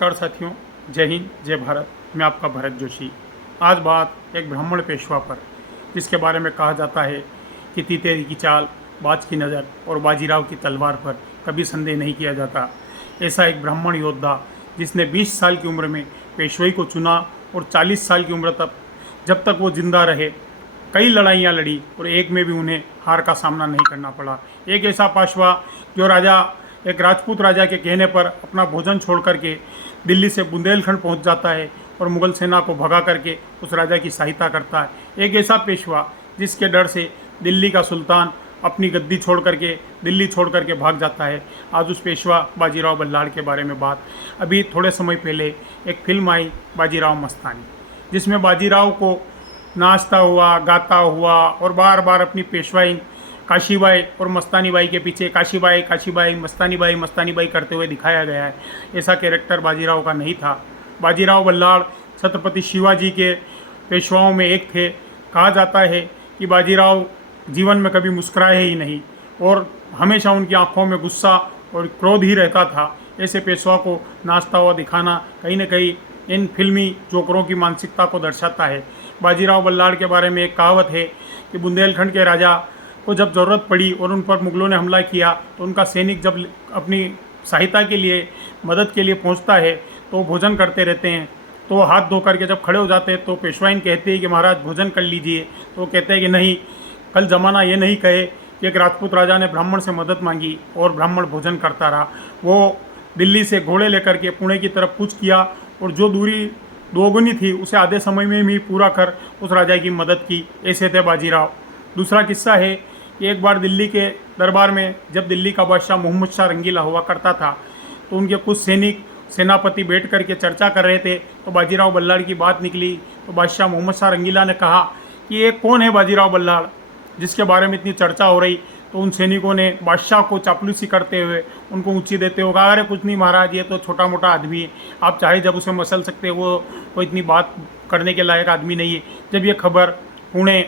नमस्कार साथियों, जय हिंद जय भारत। मैं आपका भरत जोशी। आज बात एक ब्राह्मण पेशवा पर, जिसके बारे में कहा जाता है कि तीतेरी की चाल, बाज की नज़र और बाजीराव की तलवार पर कभी संदेह नहीं किया जाता। ऐसा एक ब्राह्मण योद्धा जिसने 20 साल की उम्र में पेशवाई को चुना और 40 साल की उम्र तक, जब तक वो जिंदा रहे, कई लड़ाइयाँ लड़ी और एक में भी उन्हें हार का सामना नहीं करना पड़ा। एक ऐसा पेशवा जो एक राजपूत राजा के कहने पर अपना भोजन छोड़ करके दिल्ली से बुंदेलखंड पहुंच जाता है और मुगल सेना को भगा करके उस राजा की सहायता करता है। एक ऐसा पेशवा जिसके डर से दिल्ली का सुल्तान अपनी गद्दी दिल्ली छोड़ करके भाग जाता है। आज उस पेशवा बाजीराव बल्लाळ के बारे में बात। अभी थोड़े समय पहले एक फिल्म आई बाजीराव मस्तानी, जिसमें बाजीराव को नाचता हुआ, गाता हुआ और बार बार अपनी पेशवाई काशीबाई और मस्तानी बाई के पीछे काशीबाई मस्तानी बाई करते हुए दिखाया गया है। ऐसा कैरेक्टर बाजीराव का नहीं था। बाजीराव बल्लाळ छत्रपति शिवाजी के पेशवाओं में एक थे। कहा जाता है कि बाजीराव जीवन में कभी मुस्कुराए ही नहीं और हमेशा उनकी आंखों में गुस्सा और क्रोध ही रहता था। ऐसे पेशवा को नाचता हुआ दिखाना कहीं न कहीं इन फिल्मी जोकरों की मानसिकता को दर्शाता है। बाजीराव बल्लाळ के बारे में एक कहावत है कि बुंदेलखंड के राजा को जब ज़रूरत पड़ी और उन पर मुगलों ने हमला किया तो उनका सैनिक जब अपनी सहायता के लिए, मदद के लिए पहुंचता है तो भोजन करते रहते हैं। तो वो हाथ धो करके जब खड़े हो जाते हैं तो पेशवाइन कहते हैं कि महाराज भोजन कर लीजिए। तो वो कहते हैं कि नहीं, कल ज़माना ये नहीं कहे कि एक राजपूत राजा ने ब्राह्मण से मदद मांगी और ब्राह्मण भोजन करता रहा। वो दिल्ली से घोड़े लेकर के पुणे की तरफ कूच किया और जो दूरी दोगुनी थी उसे आधे समय में ही पूरा कर उस राजा की मदद की। ऐसे थे बाजीराव। दूसरा किस्सा है कि एक बार दिल्ली के दरबार में जब दिल्ली का बादशाह मोहम्मद शाह रंगीला हुआ करता था तो उनके कुछ सेनापति बैठ करके चर्चा कर रहे थे। तो बाजीराव बल्लाळ की बात निकली तो बादशाह मोहम्मद शाह रंगीला ने कहा कि ये कौन है बाजीराव बल्लाळ, जिसके बारे में इतनी चर्चा हो रही। तो उन सैनिकों ने बादशाह को चापलूसी करते हुए उनको ऊंची देते हुए कहा, अरे कुछ नहीं महाराज, ये तो छोटा मोटा आदमी है, आप चाहे जब उसे मसल सकते हो, वो कोई इतनी बात करने के लायक आदमी नहीं है। जब ये खबर पुणे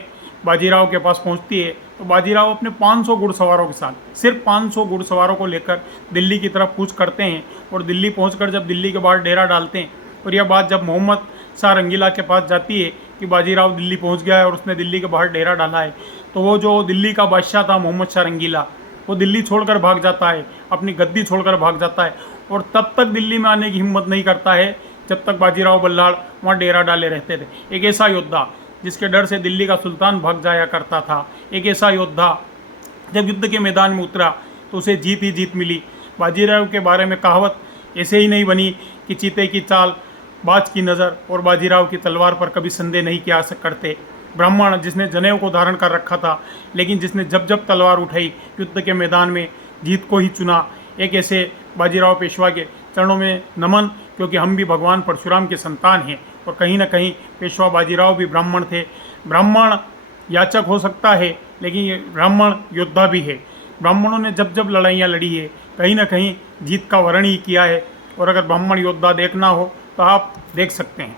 बाजीराव के पास पहुंचती है तो बाजीराव अपने 500 घुड़सवारों के साथ, सिर्फ 500 घुड़सवारों को लेकर दिल्ली की तरफ कूच करते हैं और दिल्ली पहुंचकर जब दिल्ली के बाहर डेरा डालते हैं और यह बात जब मोहम्मद शाह रंगीला के पास जाती है कि बाजीराव दिल्ली पहुंच गया है और उसने दिल्ली के बाहर डेरा डाला है, तो वो जो दिल्ली का बादशाह था मोहम्मद शाह रंगीला, वो दिल्ली छोड़कर भाग जाता है, अपनी गद्दी छोड़कर भाग जाता है और तब तक दिल्ली में आने की हिम्मत नहीं करता है जब तक बाजीराव बल्लाळ वहाँ डेरा डाले रहते थे। एक ऐसा योद्धा जिसके डर से दिल्ली का सुल्तान भाग जाया करता था। एक ऐसा योद्धा जब युद्ध के मैदान में उतरा तो उसे जीत ही जीत मिली। बाजीराव के बारे में कहावत ऐसे ही नहीं बनी कि चीते की चाल, बाज की नज़र और बाजीराव की तलवार पर कभी संदेह नहीं किया करते। ब्राह्मण जिसने जनेऊ को धारण कर रखा था, लेकिन जिसने जब जब तलवार उठाई युद्ध के मैदान में जीत को ही चुना। एक ऐसे बाजीराव पेशवा के चरणों में नमन, क्योंकि हम भी भगवान परशुराम के संतान हैं और कहीं ना कहीं पेशवा बाजीराव भी ब्राह्मण थे। ब्राह्मण याचक हो सकता है लेकिन ये ब्राह्मण योद्धा भी है। ब्राह्मणों ने जब जब लड़ाइयाँ लड़ी है कहीं ना कहीं जीत का वर्ण ही किया है। और अगर ब्राह्मण योद्धा देखना हो तो आप देख सकते हैं।